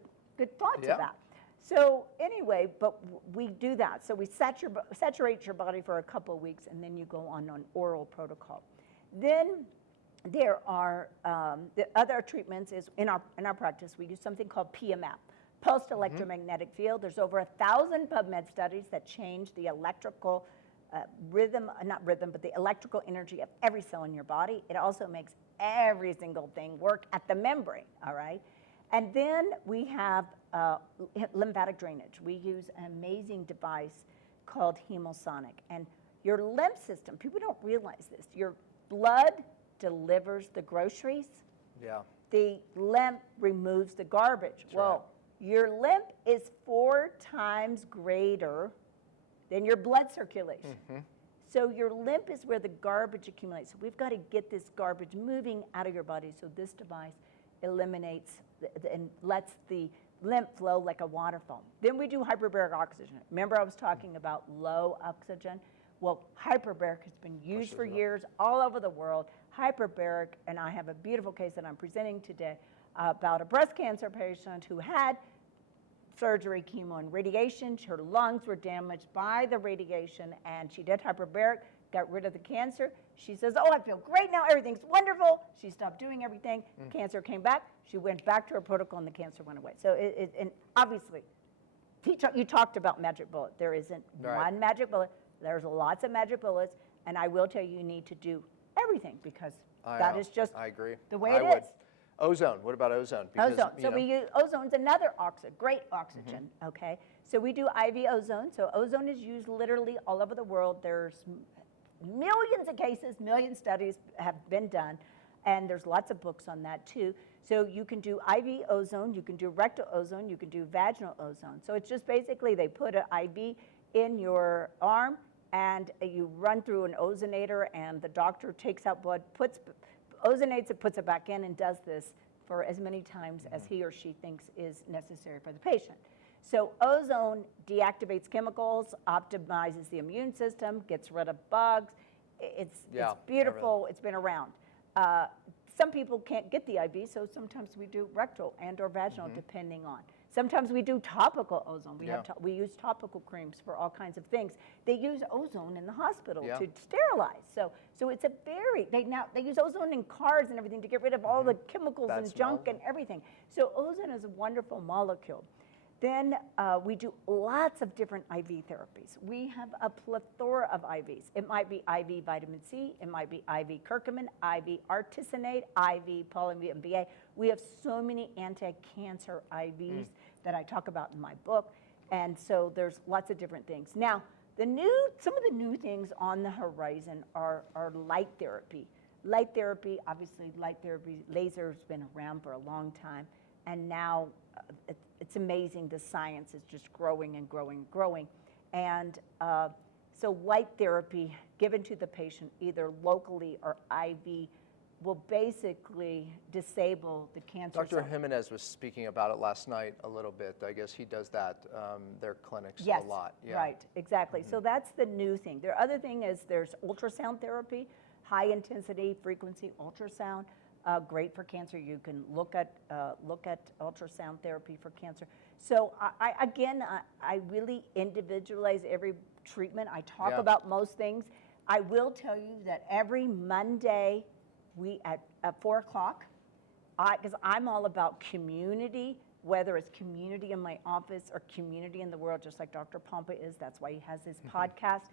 thought to that. So anyway, but we do that. So we saturate your body for a couple of weeks, and then you go on an oral protocol. Then there are the other treatments. Is in our practice, we use something called PMF, pulsed electromagnetic field. There's over 1,000 PubMed studies that change the electrical but the electrical energy of every cell in your body. It also makes every single thing work at the membrane, all right? And then we have lymphatic drainage. We use an amazing device called Hemosonic. And your lymph system, people don't realize this, your blood delivers the groceries. Yeah. The lymph removes the garbage. That's well, right. Your lymph is 4 times greater than your blood circulation. So your lymph is where the garbage accumulates. So we've got to get this garbage moving out of your body. So this device eliminates and lets the lymph flow like a waterfall. Then we do hyperbaric oxygen. Remember I was talking about low oxygen? Well, hyperbaric has been used for years all over the world. Hyperbaric, and I have a beautiful case that I'm presenting today about a breast cancer patient who had surgery, chemo, and radiation. Her lungs were damaged by the radiation, and she did hyperbaric, got rid of the cancer. She says, oh, I feel great now, everything's wonderful. She stopped doing everything. Cancer came back. She went back to her protocol, and the cancer went away. So, and obviously, you talked about magic bullet. There isn't one magic bullet. There's lots of magic bullets, and I will tell you, you need to do everything because that is just I agree. The way it is. Ozone, what about ozone? Because, ozone, so we use, ozone's another great oxygen, okay? So we do IV ozone. So ozone is used literally all over the world. There's millions of cases, million studies have been done, and there's lots of books on that too. So you can do IV ozone, you can do rectal ozone, you can do vaginal ozone. So it's just basically they put an IV in your arm, and you run through an ozonator, and the doctor takes out blood, ozonates it, puts it back in, and does this for as many times as he or she thinks is necessary for the patient. So ozone deactivates chemicals, optimizes the immune system, gets rid of bugs. It's beautiful. It's been around. Some people can't get the IV, so sometimes we do rectal and or vaginal, depending on. Sometimes we do topical ozone. We use topical creams for all kinds of things. They use ozone in the hospital to sterilize. So it's a they use ozone in cars and everything to get rid of all the chemicals and junk and everything. So ozone is a wonderful molecule. Then we do lots of different IV therapies. We have a plethora of IVs. It might be IV vitamin C, it might be IV curcumin, IV artesunate, IV polyvitamin BA. We have so many anti-cancer IVs that I talk about in my book, and so there's lots of different things. Now, some of the new things on the horizon are light therapy. Light therapy, obviously light therapy, laser's been around for a long time, and now it's amazing. The science is just growing and growing and growing. And so light therapy given to the patient either locally or IV will basically disable the cancer Dr. Jimenez was speaking about it last night a little bit. I guess he does that, their clinics a lot. Yes, right, exactly. So that's the new thing. The other thing is there's ultrasound therapy, high intensity frequency ultrasound. Great for cancer. You can look at ultrasound therapy for cancer. So I really individualize every treatment. I talk about most things. I will tell you that every Monday at 4 o'clock, because I'm all about community, whether it's community in my office or community in the world, just like Dr. Pompa is. That's why he has his podcast.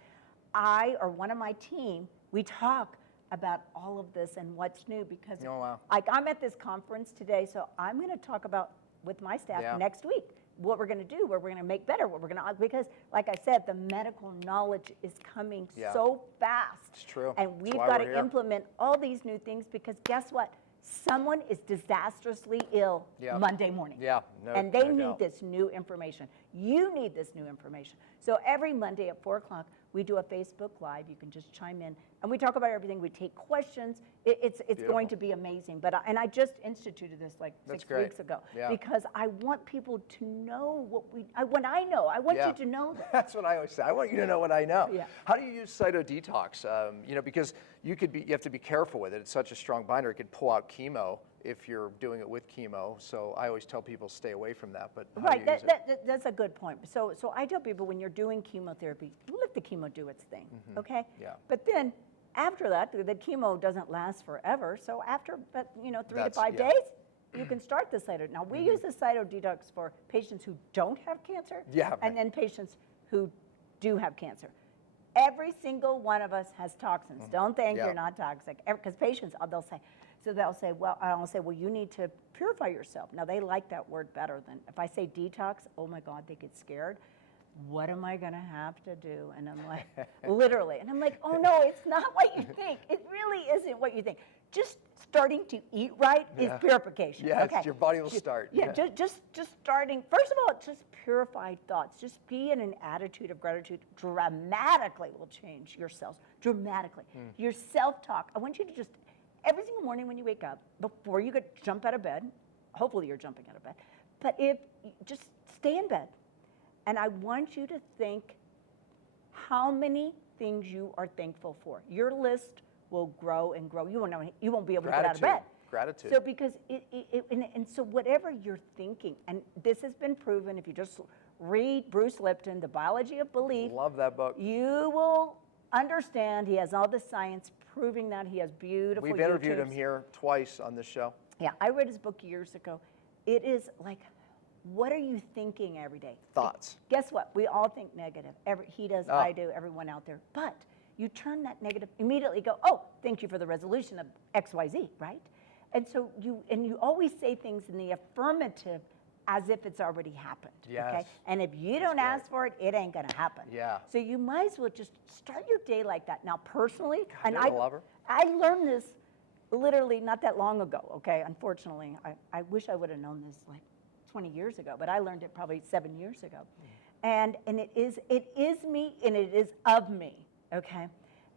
I or one of my team, we talk about all of this and what's new because I'm at this conference today, so I'm going to talk about with my staff next week what we're going to do, what we're going to make better, because like I said, the medical knowledge is coming so fast. It's true. And we've got to implement all these new things because guess what? Someone is disastrously ill Monday morning. And they need this new information. You need this new information. So every Monday at 4 o'clock, we do a Facebook Live. You can just chime in. And we talk about everything. We take questions. It's going to be amazing. And I just instituted this like 6 weeks ago because I want people to know what I know. I want you to know that. That's what I always say. I want you to know what I know. How do you use cytodetox? Because you have to be careful with it. It's such a strong binder. It could pull out chemo if you're doing it with chemo. So I always tell people stay away from that. But how Right, do you use it? that's a good point. So I tell people when you're doing chemotherapy, let the chemo do its thing, okay? Yeah. But then after that, the chemo doesn't last forever. So after, but 3 to That's- 5 yeah. days, you can start the cyto. Now we use the cyto detox for patients who don't have cancer, Yeah, right. and then patients who do have cancer. Every single one of us has toxins. Don't think Yeah. you're not toxic. Because patients, they'll say, well, you need to purify yourself. Now, they like that word better than, if I say detox, oh my God, they get scared. What am I going to have to do? And I'm like, literally. And I'm like, oh no, it's not what you think. It really isn't what you think. Just starting to eat right is purification. Yeah, okay? your body will start. Yeah, just starting. First of all, just purified thoughts. Just be in an attitude of gratitude. Dramatically will change your cells. Dramatically, your self-talk. I want you to just every single morning when you wake up, before you jump out of bed. Hopefully, you're jumping out of bed. But if just stay in bed, and I want you to think how many things you are thankful for. Your list will grow and grow. You won't be able to get out of bed. Gratitude. So because and so whatever you're thinking, and this has been proven, if you just read Bruce Lipton, The Biology of Belief. Love that book. You will understand. He has all the science proving that. He has beautiful We've interviewed him YouTubes. here twice on this show. Yeah, I read his book years ago. It is like, what are you thinking every day? Thoughts. Guess what? We all think negative. He does, I do, everyone out there. But you turn that negative, immediately go, oh, thank you for the resolution of XYZ, right? And so you always say things in the affirmative as if it's already happened. Yes. Okay? And if you don't ask for it, it ain't gonna happen. Yeah. So you might as well just start your day like that. Now personally, you're a lover. I learned this literally not that long ago, okay? Unfortunately, I wish I would have known this like 20 years ago, but I learned it probably 7 years ago. And it is me and it is of me, okay?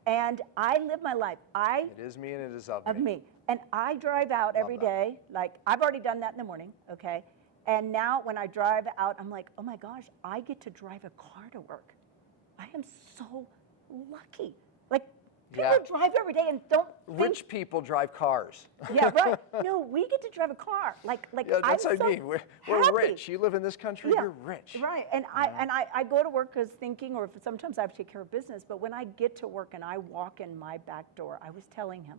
And I live my life. It is me and it is of me. And I drive out every that. day, like I've already done that in the morning, okay? And now when I drive out, I'm like, oh my gosh, I get to drive a car to work. I am so lucky. Like, people drive every day and don't think. Rich people drive cars. Yeah, right. No, we get to drive a car. Like Yeah, that's I'm what I so mean. We're happy. rich. You live in this country, Yeah, you're rich. Right. And I go to work because thinking, or if sometimes I have to take care of business, but when I get to work and I walk in my back door, I was telling him,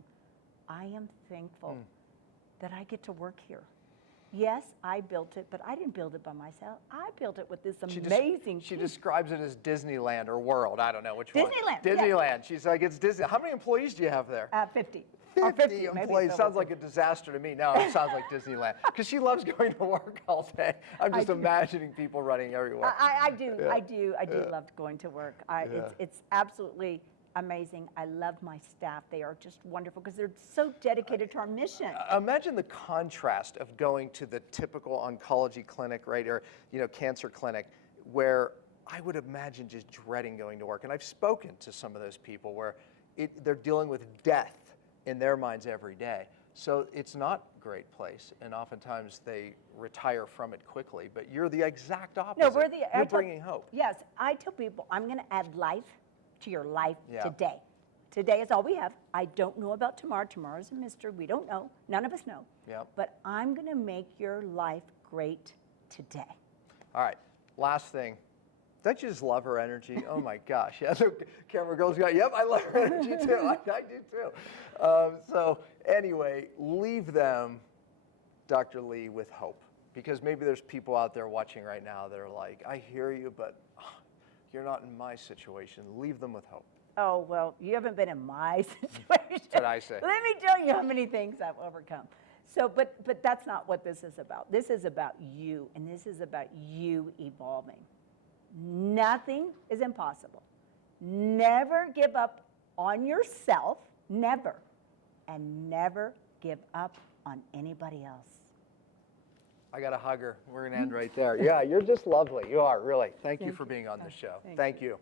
I am thankful that I get to work here. Yes, I built it, but I didn't build it by myself. I built it with this amazing She team. describes it as Disneyland or World. I don't know which one. Disneyland, Disneyland. She's like, it's Disney. How many employees do you have there? 50. 50 maybe employees. it's Sounds over like a disaster to me. No, it sounds like Disneyland. Because she loves going to work all day. I'm just imagining people running everywhere. I do love going to work. It's absolutely amazing. I love my staff. They are just wonderful because they're so dedicated to our mission. Imagine the contrast of going to the typical oncology clinic, right, or cancer clinic, where I would imagine just dreading going to work. And I've spoken to some of those people where they're dealing with death in their minds every day. So it's not a great place, and oftentimes they retire from it quickly. But you're the exact opposite. No, you're bringing hope. Yes, I tell people I'm going to add life to your life Yeah. today. Today is all we have. I don't know about tomorrow. Tomorrow's a mystery. We don't know. None of us know. Yep. But I'm going to make your life great today. All right, last thing. Don't you just love her energy? Oh my gosh. Yeah, the camera girl's got, yep, I love her energy too. I do too. So anyway, leave them, Dr. Leigh, with hope. Because maybe there's people out there watching right now that are like, I hear you, but you're not in my situation. Leave them with hope. Oh, well, you haven't been in my situation. That's what I say. Let me tell you how many things I've overcome. So, but that's not what this is about. This is about you, and this is about you evolving. Nothing is impossible. Never give up on yourself, never, and never give up on anybody else. I got to hug her. We're going to end right there. Yeah, you're just lovely. You are, really. Thank you for being on the show. Thank you.